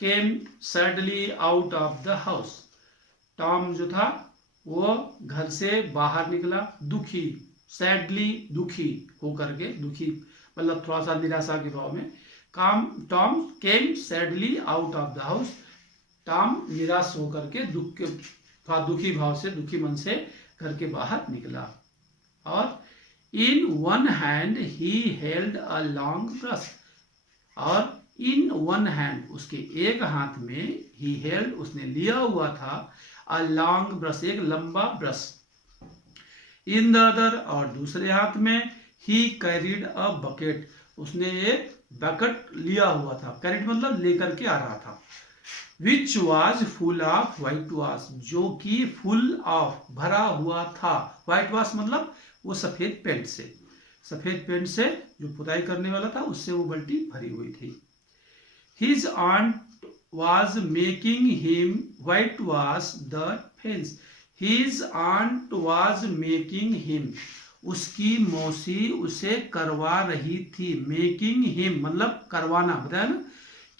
Came sadly out of the house. Tom जो था वो घर से बाहर निकला दुखी, सैडली दुखी होकर के, दुखी मतलब थोड़ा सा निराशा के भाव में। Tom came sadly out of the house. Tom निराश होकर के दुखी भाव से, दुखी मन से घर के बाहर निकला। और in one hand he held a long brush. और इन वन हैंड उसके एक हाथ में, ही हेल्ड उसने लिया हुआ था, अ लॉन्ग ब्रश एक लंबा ब्रश। इन द अदर और दूसरे हाथ में, ही कैरिड अ बकेट उसने एक बकेट लिया हुआ था। कैरिड मतलब लेकर के आ रहा था। Which was full of white wash जो कि फुल ऑफ भरा हुआ था। व्हाइट वॉश मतलब वो सफेद पेंट से, सफेद पेंट से जो पुताई करने वाला था उससे वो बाल्टी भरी हुई थी। His aunt was making him whitewash the fence. His aunt was making him उसकी मौसी उसे करवा रही थी। मेकिंग हिम मतलब करवाना, बताया ना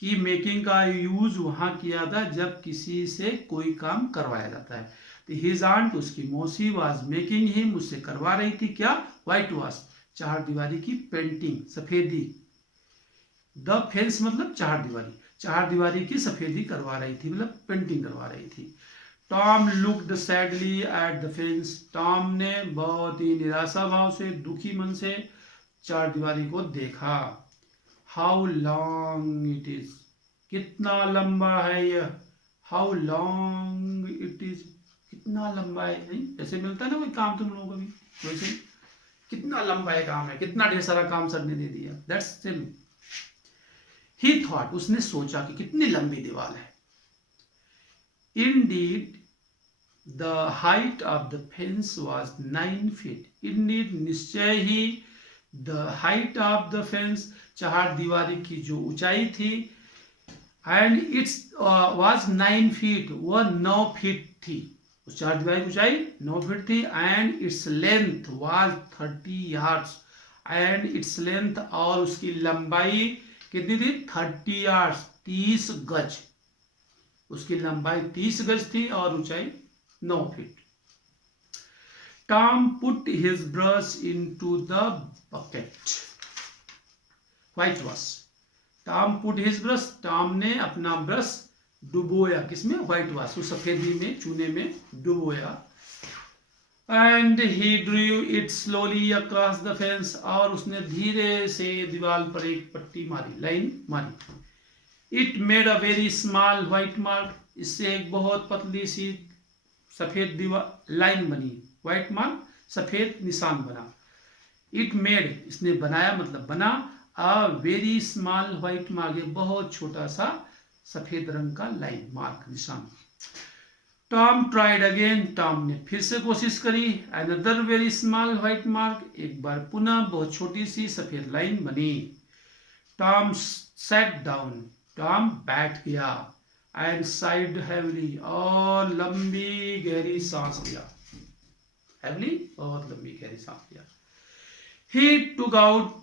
कि मेकिंग का यूज वहां किया था जब किसी से कोई काम करवाया जाता है। तो हिज आंट उसकी मौसी वाज मेकिंग हिम उससे करवा रही थी क्या, व्हाइट वॉश चार दीवारी की पेंटिंग, सफेदी। द फेंस मतलब चार दीवारी, चार दीवारी की सफेदी करवा रही थी मतलब पेंटिंग करवा रही थी। Tom looked sadly at the fence Tom ने बहुत ही निराशा भाव से, दुखी मन से चार दीवारी को देखा। हाउ लॉन्ग इट इज कितना लंबा है यह। हाउ लॉन्ग इट इज कितना लंबा है। नहीं जैसे मिलता है ना कोई काम तुम लोगों को भी, वैसे कितना लंबा है काम है, कितना ढेर सारा काम सर ने दे दिया। That's same. ही थॉट उसने सोचा कि कितनी लंबी दीवार है। Indeed the height of the fence was 9 feet। Indeed निश्चय ही, the height of the fence चार दीवारी की जो ऊंचाई थी, एंड इट्स वॉज 9 feet वह 9 फीट थी। उस चार दीवारी की ऊंचाई 9 फीट थी। And its length was 30 yards and its length और उसकी लंबाई कितनी थी, 30 yards 30 गज। उसकी लंबाई 30 गज थी और ऊंचाई 9 feet. Tom put his brush into the bucket white wash. Tom put his brush Tom ने अपना ब्रश डुबोया किसमें, व्हाइट वॉश उस सफेदी में, चूने में डुबोया। And he drew it slowly across the fence और उसने धीरे से दीवार पर एक पट्टी मारी, लाइन मारी। It made a very small white mark इससे एक बहुत पतली सी सफेद दीवार लाइन बनी, व्हाइट मार्क सफेद निशान बना। इट मेड इसने बनाया मतलब बना, a very small white mark बहुत छोटा सा सफेद रंग का लाइन मार्क निशान। टॉम ट्राइड अगेन टॉम ने फिर से कोशिश करी। Another very small white mark एक बार पुनः बहुत छोटी सी सफेद लाइन बनी। टॉम सेट डाउन टॉम बैठ गया। एंड साइड हैवली और लंबी गहरी सांस लिया। हैवली बहुत लंबी गहरी सांस लिया। He took out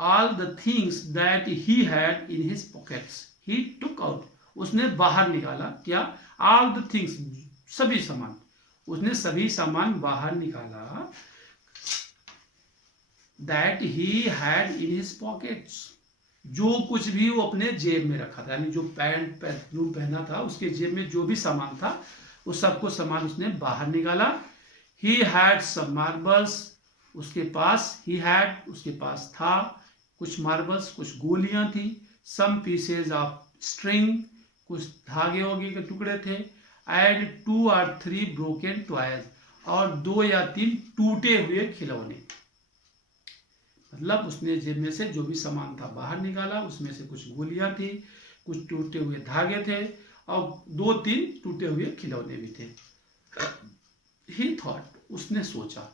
all the things that he had in his pockets। he took out उसने बाहर निकाला क्या, all the things सभी सामान, उसने सभी सामान बाहर निकाला। that he had in his pockets जो कुछ भी वो अपने जेब में रखा था, यानी जो पैंट पहना था उसके जेब में जो भी सामान था उस सबको सामान उसने बाहर निकाला। he had some marbles उसके पास, he had उसके पास था कुछ मार्बल्स, कुछ गोलियां थी। सम पीसेज ऑफ स्ट्रिंग कुछ धागे वोगे के टुकड़े थे। एंड 2 or 3 ब्रोकन टॉयज और 2 या 3 टूटे हुए खिलौने। मतलब उसने जेब में से जो भी सामान था बाहर निकाला, उसमें से कुछ गोलियां थी, कुछ टूटे हुए धागे थे और 2-3 टूटे हुए खिलौने भी थे। ही थॉट उसने सोचा,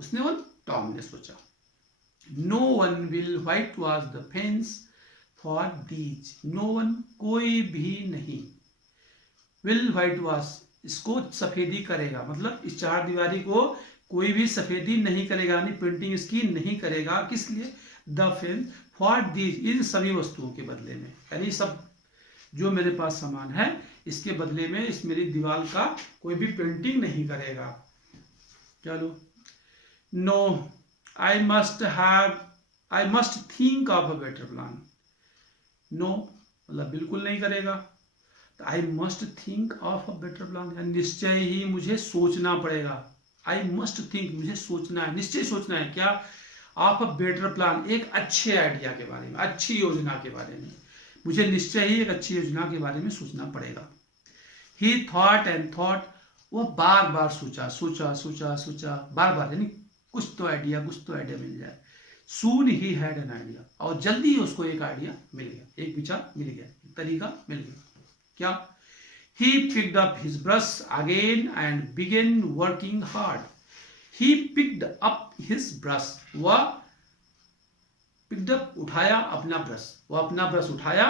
उसने और टॉम ने सोचा, no one will whitewash the fence for these. No one कोई भी नहीं, विल व्हाइट वॉश इसको सफेदी करेगा, मतलब इस चार दीवारी को कोई भी सफेदी नहीं करेगा, यानी पेंटिंग इसकी नहीं करेगा। किस लिए, द फेंस फॉर दीज, इन सभी वस्तुओं के बदले में, यानी सब जो मेरे पास सामान है इसके बदले में इस मेरी दीवार का कोई भी पेंटिंग नहीं करेगा। चलो, no I must think of a better plan. No मतलब बिल्कुल नहीं करेगा, तो I must think of a better plan, यानी निश्चय ही मुझे सोचना पड़ेगा। आई मस्ट थिंक, मुझे सोचना है, निश्चय सोचना है क्या, ऑफ अ बेटर प्लान, एक अच्छे आइडिया के बारे में, अच्छी योजना के बारे में, मुझे निश्चय ही एक अच्छी योजना के बारे में सोचना पड़ेगा। ही थॉट एंड थॉट, वो बार बार सोचा सोचा सोचा सोचा, बार बार, यानी कुछ तो आइडिया मिल जाए। सून ही हैड एन आइडिया, और जल्दी ही उसको एक आइडिया मिल गया, एक विचार मिल गया, एक तरीका मिल गया। क्या? He picked up his brush again and began working hard. He picked up his brush. वह picked up उठाया अपना ब्रश, वह अपना ब्रश उठाया,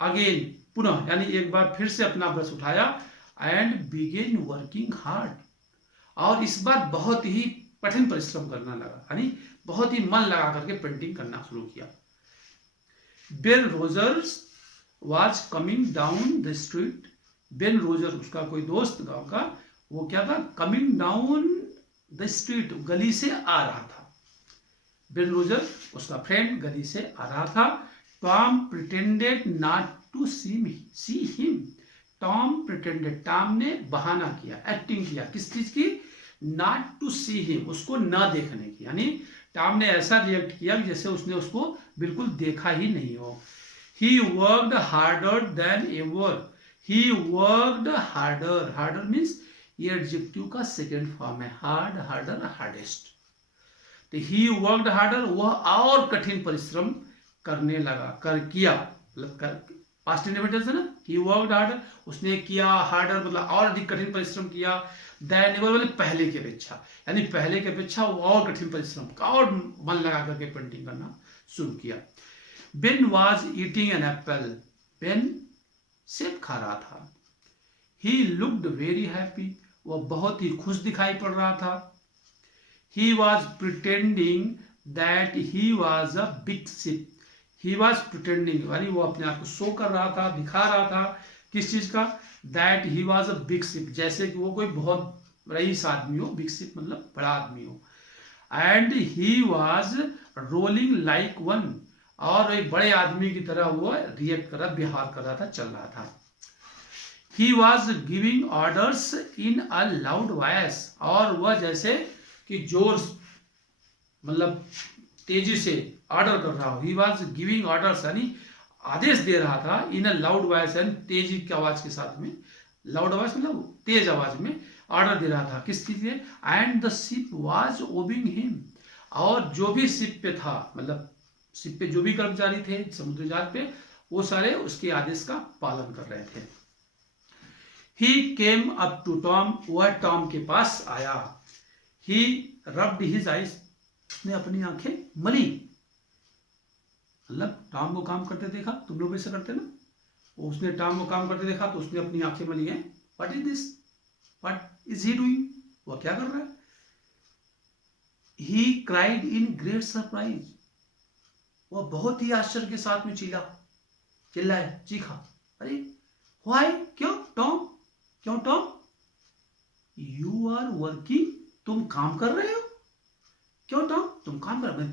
अगेन पुनः, यानी एक बार फिर से अपना ब्रश उठाया, and began working hard, और इस बार बहुत ही कठिन परिश्रम करना लगा, यानी बहुत ही मन लगा करके पेंटिंग करना शुरू किया। Ben Rogers was coming down the street. Ben Roger, उसका कोई दोस्त गांव का, वो क्या था, कमिंग डाउन द स्ट्रीट, गली से आ रहा था। बेन रोजर उसका फ्रेंड गली से आ रहा था। Tom pretended not to see him. Tom pretended, Tom ने बहाना किया, एक्टिंग किया, किस चीज की, नॉट टू सी हिम, उसको न देखने की, यानी टॉम ने ऐसा रिएक्ट किया जैसे उसने उसको बिल्कुल देखा ही नहीं हो। He worked harder than ever. He worked harder. Harder means ये एडजेक्टिव का सेकेंड फॉर्म है, हार्ड, हार्डर, हार्डेस्ट। तो he worked harder, वह और कठिन परिश्रम करने लगा, किया, मतलब पास्ट इंडेफिनिट है ना, he worked harder, उसने किया, हार्डर मतलब और अधिक कठिन परिश्रम किया, than ever मतलब पहले की अपेक्षा, यानी पहले की अपेक्षा वो और कठिन परिश्रम का और मन लगा करके पेंटिंग करना शुरू किया। Ben was eating an apple. Ben सेब खा रहा था। ही लुक्ड वेरी हैप्पी, वह बहुत ही खुश दिखाई पड़ रहा था। He was pretending that he was a big ship. He was pretending, यानी वो अपने आप को शो कर रहा था, दिखा रहा था, किस चीज का, that he was a big ship, जैसे कि वो कोई बहुत रईस आदमी हो, बिग शिप मतलब बड़ा आदमी हो। And he was rolling like one, और एक बड़े आदमी की तरह वो रिएक्ट कर रहा, व्यवहार कर रहा था, चल रहा था। He was giving orders in a loud voice, और वह जैसे कि जोर मतलब तेजी से ऑर्डर कर रहा हो। He was giving orders, यानी आदेश दे रहा था, इन अ लाउड वॉइस, यानी तेजी की आवाज के साथ में, लाउड आवाज मतलब तेज आवाज में ऑर्डर दे रहा था, किस चीज में, and the ship was obeying him, और जो भी शिप पे था, मतलब शिप पे जो भी कर्मचारी थे समुद्र जहाज पे, वो सारे उसके आदेश का पालन कर रहे थे। ही केम अप टू टॉम, वह टॉम के पास आया। ही रब्ड हिज आइज, उसने अपनी आंखें मली, मतलब टॉम को काम करते देखा, तुम लोग ऐसे करते ना, उसने टॉम को काम करते देखा तो उसने अपनी आंखें मली है। What is this, what is he doing, वह क्या कर रहा है। He cried in great surprise, वह बहुत ही आश्चर्य के साथ में चिल्लाया, चीखा, अरे व्हाई, क्यों टॉम, क्यों टॉम, यू आर वर्किंग, तुम काम कर रहे हो, क्यों टॉम, तुम काम कर रहे हो,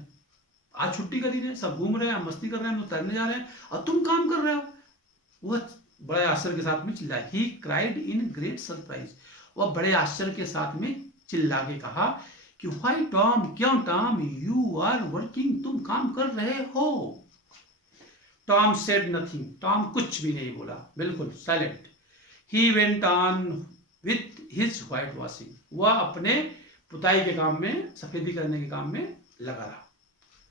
आज छुट्टी का दिन है, सब घूम रहे हैं, मस्ती कर रहे हैं, हम तैरने जा रहे हैं, और तुम काम कर रहे हो। वह बड़े आश्चर्य के साथ में चिल्लाया। He cried in great surprise, वह बड़े आश्चर्य के साथ में चिल्ला के कहा कि व्हाई टॉम, क्यों टॉम, यू आर वर्किंग, तुम काम कर रहे हो। टॉम सेड नथिंग, टॉम कुछ भी नहीं बोला, बिल्कुल silent. He went on with his white washing, वह अपने पुताई के काम में, सफेदी करने के काम में लगा रहा।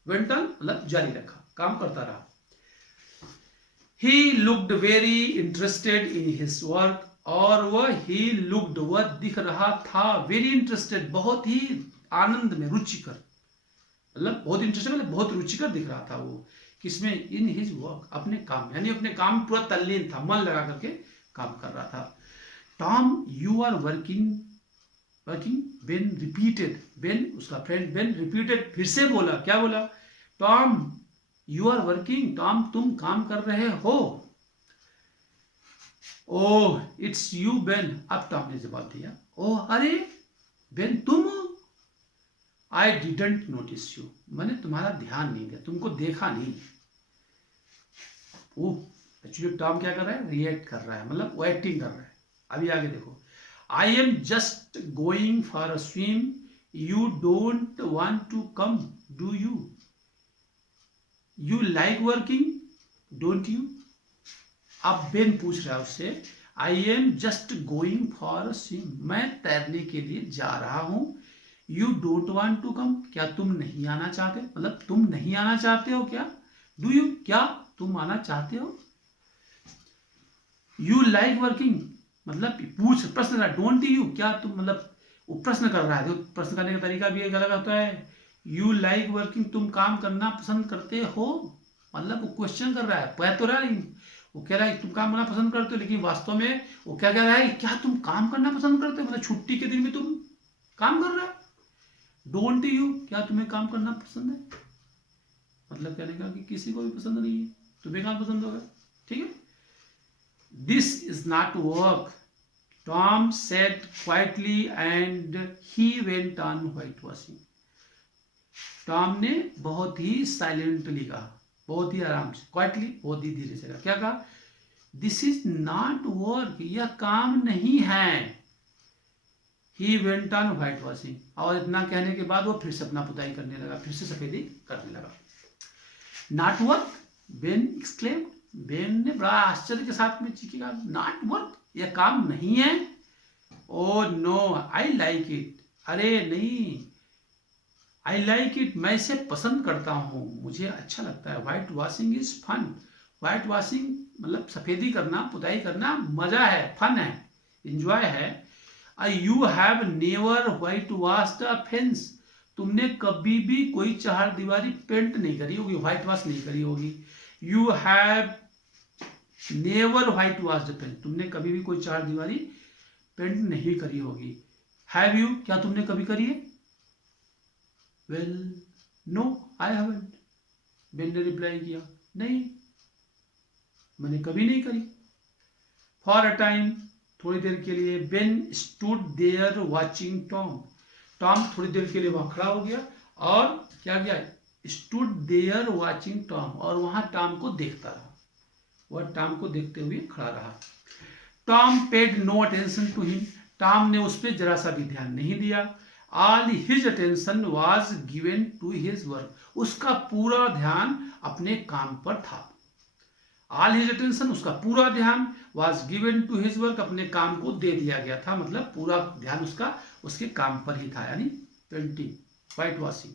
वेंट ऑन मतलब जारी रखा, काम करता रहा। He looked very interested in his work, और वह दिख रहा था, वेरी इंटरेस्टेड बहुत ही आनंद में, रुचिकर, मतलब बहुत इंटरेस्टेड मतलब बहुत रुचिकर दिख रहा था वो, किसमें, इन हिज वर्क, अपने काम, यानी अपने काम में पूरा तल्लीन था, मन लगा करके काम कर रहा था। Tom you are working, Ben repeated, Ben उसका फ्रेंड बेन रिपीटेड, फिर से बोला, क्या बोला, Tom you are working, Tom तुम काम कर रहे हो। ओह इट्स यू बेन, अब टॉम ने जवाब दिया, ओह अरे बेन तुम हो। आई डिडंट नोटिस यू, मैंने तुम्हारा ध्यान नहीं दिया, तुमको देखा नहीं। ओह एक्चुअली टॉम क्या कर रहा है, रिएक्ट कर रहा है, मतलब वो एक्टिंग कर रहा है। अभी आगे देखो, I am just going for a swim, you don't want to come do you, you like working don't you. Ben बेन पूछ रहा है उससे, I am just going for a swim, मैं तैरने के लिए जा रहा हूं। You don't want to come, क्या तुम नहीं आना चाहते, मतलब तुम नहीं आना चाहते हो क्या। डू यू, क्या तुम आना चाहते हो। यू लाइक वर्किंग, मतलब पूछ प्रश्न कर रहा है, डोंट यू, क्या तुम, मतलब वो प्रश्न कर रहा है। देखो प्रश्न करने का तरीका भी एक अलग होता है। यू लाइक वर्किंग, तुम काम करना पसंद करते हो, मतलब वो क्वेश्चन कर रहा है, कह तो रहा है, वो कह रहा है तुम काम करना पसंद करते हो, लेकिन वास्तव में वो क्या कह रहा है, क्या तुम काम करना पसंद करते हो, मतलब छुट्टी के दिन में तुम काम कर रहे हो। डोंट यू, क्या तुम्हें काम करना पसंद है, मतलब कहने का कि किसी को भी पसंद नहीं है, तुम्हें काम पसंद होगा। ठीक है, this is not work, Tom said quietly and he went on white washing. Tom ने बहुत ही साइलेंटली कहा, बहुत ही आराम से, क्वाइटली बहुत ही धीरे से कहा, क्या कहा, दिस इज नॉट वर्क, यह काम नहीं है। He went on white washing, और इतना कहने के बाद वो फिर से अपना पुताई करने लगा, फिर से सफेदी करने लगा। Not work, Ben exclaimed, Ben ने बड़ा आश्चर्य के साथ में चीखेगा, नॉट वर्क, यह काम नहीं है। Oh no I like it, अरे नहीं, आई लाइक इट, मैं इसे पसंद करता हूँ, मुझे अच्छा लगता है। Whitewashing is fun, whitewashing मतलब सफेदी करना, पुताई करना मजा है, फन है, इंजॉय है। You have never white washed a fence, तुमने कभी भी कोई चारदीवारी पेंट नहीं करी होगी, व्हाइट वॉश नहीं करी होगी। You have never white washed fence, तुमने कभी भी कोई चारदीवारी पेंट नहीं करी होगी। हैव यू, क्या तुमने कभी करी है। Well no I haven't, Ben ने रिप्लाई किया, नहीं मैंने कभी नहीं करी। फॉर अ टाइम, थोड़ी देर के लिए, Ben stood there watching Tom, Tom थोड़ी देर के लिए वहां खड़ा हो गया, और क्या किया, स्टूड देयर वॉचिंग टॉम, और वहां टॉम को देखता रहा, वह टॉम को देखते हुए खड़ा रहा। Tom paid no attention to him, Tom ने उस पर जरा सा भी ध्यान नहीं दिया। All his attention was given to his work, उसका पूरा ध्यान अपने काम पर था। ऑल हिज अटेंशन, उसका पूरा ध्यान, was given to his work, अपने काम को दे दिया गया था, मतलब पूरा ध्यान उसका उसके काम पर ही था, यानी painting, white washing.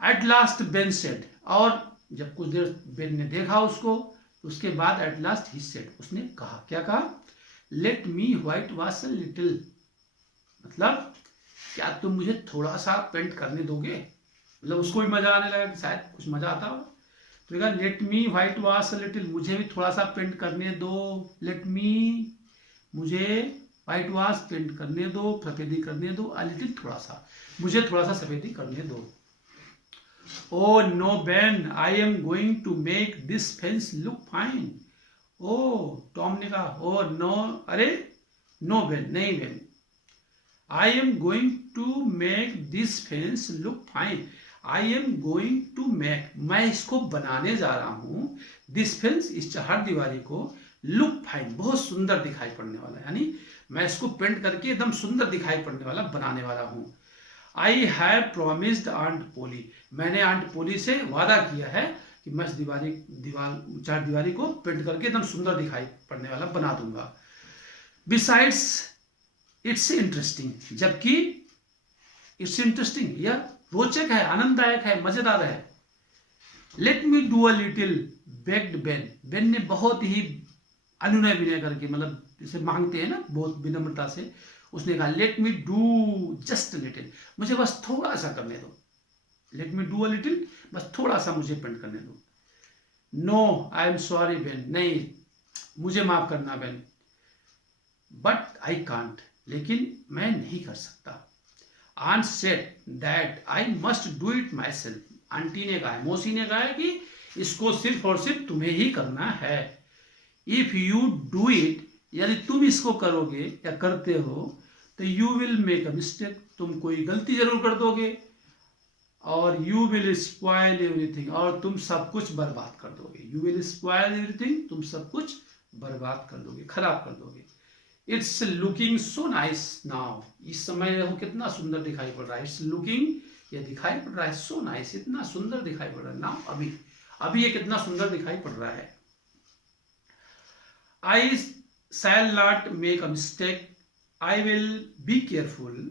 At last Ben said, और जब कुछ देर बेन ने देखा उसको, उसके बाद एट लास्ट ही सेड, उसने कहा, क्या कहा, let me white wash a little, मतलब क्या तुम मुझे थोड़ा सा पेंट करने दोगे, मतलब उसको भी मजा आने लगा, शायद कुछ मजा आता होगा। तो कहा let me white wash a little, मुझे भी थोड़ा सा पेंट करने दो, लेट मी, मुझे व्हाइट वॉश पेंट करने दो, सफेदी करने दो, अ लिटिल थोड़ा सा, मुझे थोड़ा सा सफेदी करने दो। Oh no Ben, I am going to make this fence look fine. Oh Tom ने कहा, ओ नो, अरे नो बेन, नहीं Ben, I am going to make this fence look fine, I am going to make, मैं इसको बनाने जा रहा हूं, दिस फेंस, इस चारदीवारी को, लुक फाइन, बहुत सुंदर दिखाई पड़ने वाला, यानी मैं इसको पेंट करके एकदम सुंदर दिखाई पड़ने वाला बनाने वाला हूं। आई हैव प्रोमिस्ड आंट पोली, मैंने आंट पोली से वादा किया है कि मैं इस चारदीवारी को पेंट करके एकदम सुंदर दिखाई पड़ने वाला बना दूंगा। बिसाइड्स इट्स इंटरेस्टिंग, जबकि इट्स इंटरेस्टिंग, यह रोचक है, आनंददायक है, मजेदार है। Late me do a little, bagged Ben, Ben ने बहुत ही अनुनय विनय करके, मतलब जैसे मांगते हैं ना बहुत विनम्रता से, उसने कहा let me do just little, मुझे बस थोड़ा सा करने दो, let me do a little, बस थोड़ा सा मुझे पेंट करने दो। No I am sorry Ben, नहीं मुझे माफ करना बेन, बट आई कांट, लेकिन मैं नहीं कर सकता। Aunt said that I must do it myself, aunty ने कहा है, मौसी ने कहा है कि इसको सिर्फ और सिर्फ तुम्हें ही करना है। इफ यू डू इट, यदि तुम इसको करोगे या करते हो तो you will make a mistake, तुम कोई गलती जरूर कर दोगे, और यू विल स्पॉइल एवरीथिंग, और तुम सब कुछ बर्बाद कर दोगे। यू विल स्पॉइल एवरीथिंग, तुम सब कुछ बर्बाद कर दोगे, खराब कर दोगे। It's looking so nice now, इस समय देखो कितना सुंदर दिखाई पड़ रहा है। इट्स लुकिंग, ये दिखाई पड़ रहा है, सो नाइस, इतना सुंदर दिखाई पड़ रहा है नाउ, अभी अभी ये कितना सुंदर दिखाई पड़ रहा है। I shall not make a mistake, I will be careful,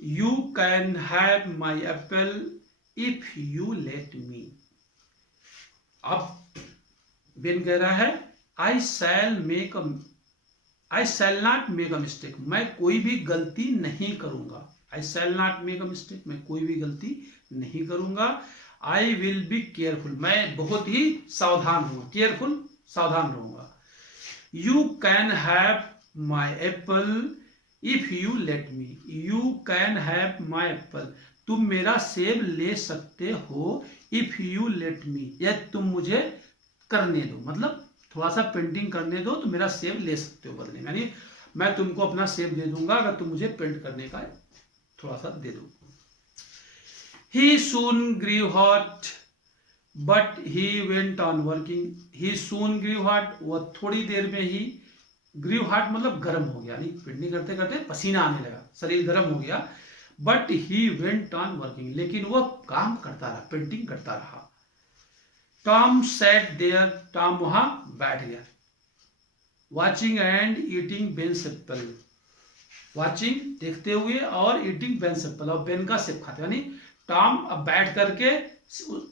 you can have my apple if you let me. अब बेन कह रहा है I shall not make a mistake, मैं कोई भी गलती नहीं करूंगा। I shall not make a mistake, मैं कोई भी गलती नहीं करूंगा। आई विल बी केयरफुल, मैं बहुत ही सावधान रहूंगा, केयरफुल सावधान रहूंगा। You can have my apple if you let me, you can have my Apple, तुम मेरा सेब ले सकते हो, इफ यू लेट मी, या तुम मुझे करने दो, मतलब थोड़ा सा पेंटिंग करने दो तो मेरा सेब ले सकते हो बदले में, यानी मैं तुमको अपना सेब दे दूंगा अगर तुम मुझे पेंट करने का थोड़ा सा दे दो। ही सून grew hot but he went on working, he soon grew hot, वह थोड़ी देर में ही, grew hot मतलब गर्म हो गया, यानी पेंटिंग करते करते पसीना आने लगा, शरीर गर्म हो गया। But he went on working, लेकिन वह काम करता रहा, पेंटिंग करता रहा। टॉम सैट देयर, टॉम वहां बैठ गया। वॉचिंग एंड ईटिंग बेन्स एप्पल, वॉचिंग देखते हुए और ईटिंग बेन्स एप्पल, और बेन का सेब खाते, यानी टॉम अब बैठ करके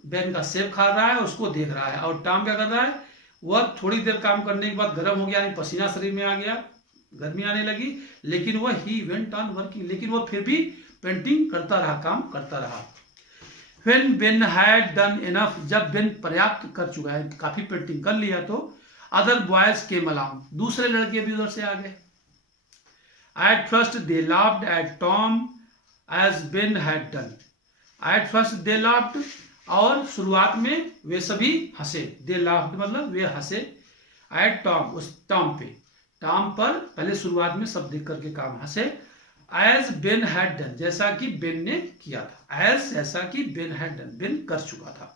बेन का सेब खा रहा है, उसको देख रहा है, और टॉम क्या कर रहा है, वह थोड़ी देर काम करने के बाद गर्म हो गया, यानी पसीना शरीर में आ गया, गर्मी आने लगी, लेकिन वह ही वेंट ऑन वर्किंग, लेकिन वह फिर भी पेंटिंग करता रहा, काम करता रहा। When Ben had done enough, जब बेन पर्याप्त कर चुका है, काफी पेंटिंग कर लिया, तो अदर बॉयज came along, दूसरे लड़के भी उधर से आ गए। At first they laughed at Tom as Ben had done. At first they laughed, और शुरुआत में वे सभी हंसे, they laughed मतलब वे हंसे, at Tom, उस टॉम पे, टॉम पर पहले शुरुआत में सब देख करके काम हंसे। As Ben had done, जैसा कि बेन ने किया था, as जैसा कि Ben had done, बेन कर चुका था।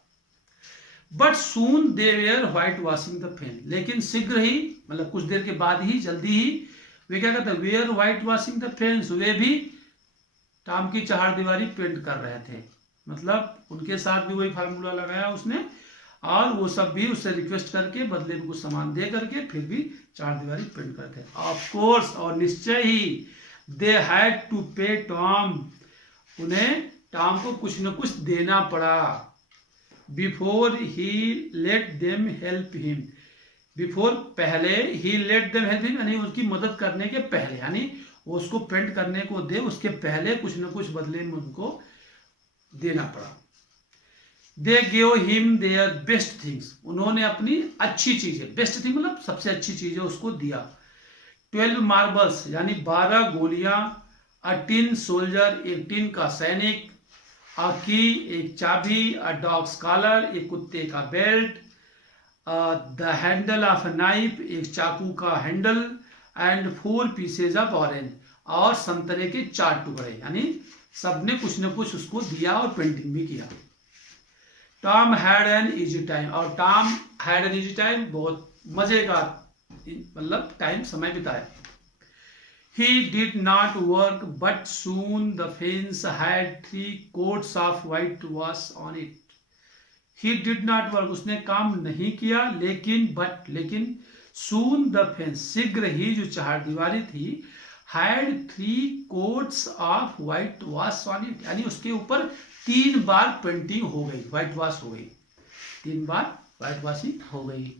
But soon they were whitewashing the pen, लेकिन शीघ्र ही, मतलब कुछ देर के बाद ही, जल्दी ही, वे क्या कहते हैं, were whitewashing the pens, वे भी टॉम की चहारदीवारी पेंट कर रहे थे, मतलब उनके साथ भी वही फार्मूला लगाया उसने, और वो सब भी उससे रिक्वेस्ट करके बदले में कुछ सामान दे करके फिर भी चहारदीवारी पेंट करते हैं। ऑफ कोर्स, और निश्चय ही, दे हैड टू पे टॉम, उन्हें टॉम को कुछ न कुछ देना पड़ा। Before he let them help him, before पहले, ही लेट देम हेल्प हिम यानी उसकी मदद करने के पहले, यानी वो उसको पेंट करने को दे उसके पहले कुछ न कुछ बदले में उनको देना पड़ा। They give him their best things, उन्होंने अपनी अच्छी चीजें, बेस्ट थिंग मतलब सबसे अच्छी चीजें उसको दिया। 12 मार्बल्स यानी 12 गोलियां, अ टिन सोल्जर एक टिन का सैनिक, अ की एक चाबी, अ डॉग्स कॉलर एक कुत्ते का belt, the handle of a knife एक चाकू का handle, and 4 pieces of orange और संतरे के 4 टुकड़े, यानी सबने कुछ न कुछ उसको दिया और पेंटिंग भी किया। Tom had an easy time, और Tom had an easy time बहुत मजे का मतलब टाइम समय बिताया। He did not work, but soon the fence had 3 coats of whitewash on it. He did not work, उसने काम नहीं किया, लेकिन soon the fence, शीघ्र ही जो चहारदीवारी थी, had 3 coats of whitewash on it, यानी उसके ऊपर 3 बार पेंटिंग हो गई, व्हाइट वॉश हो गई, 3 बार व्हाइट वॉशिंग हो गई।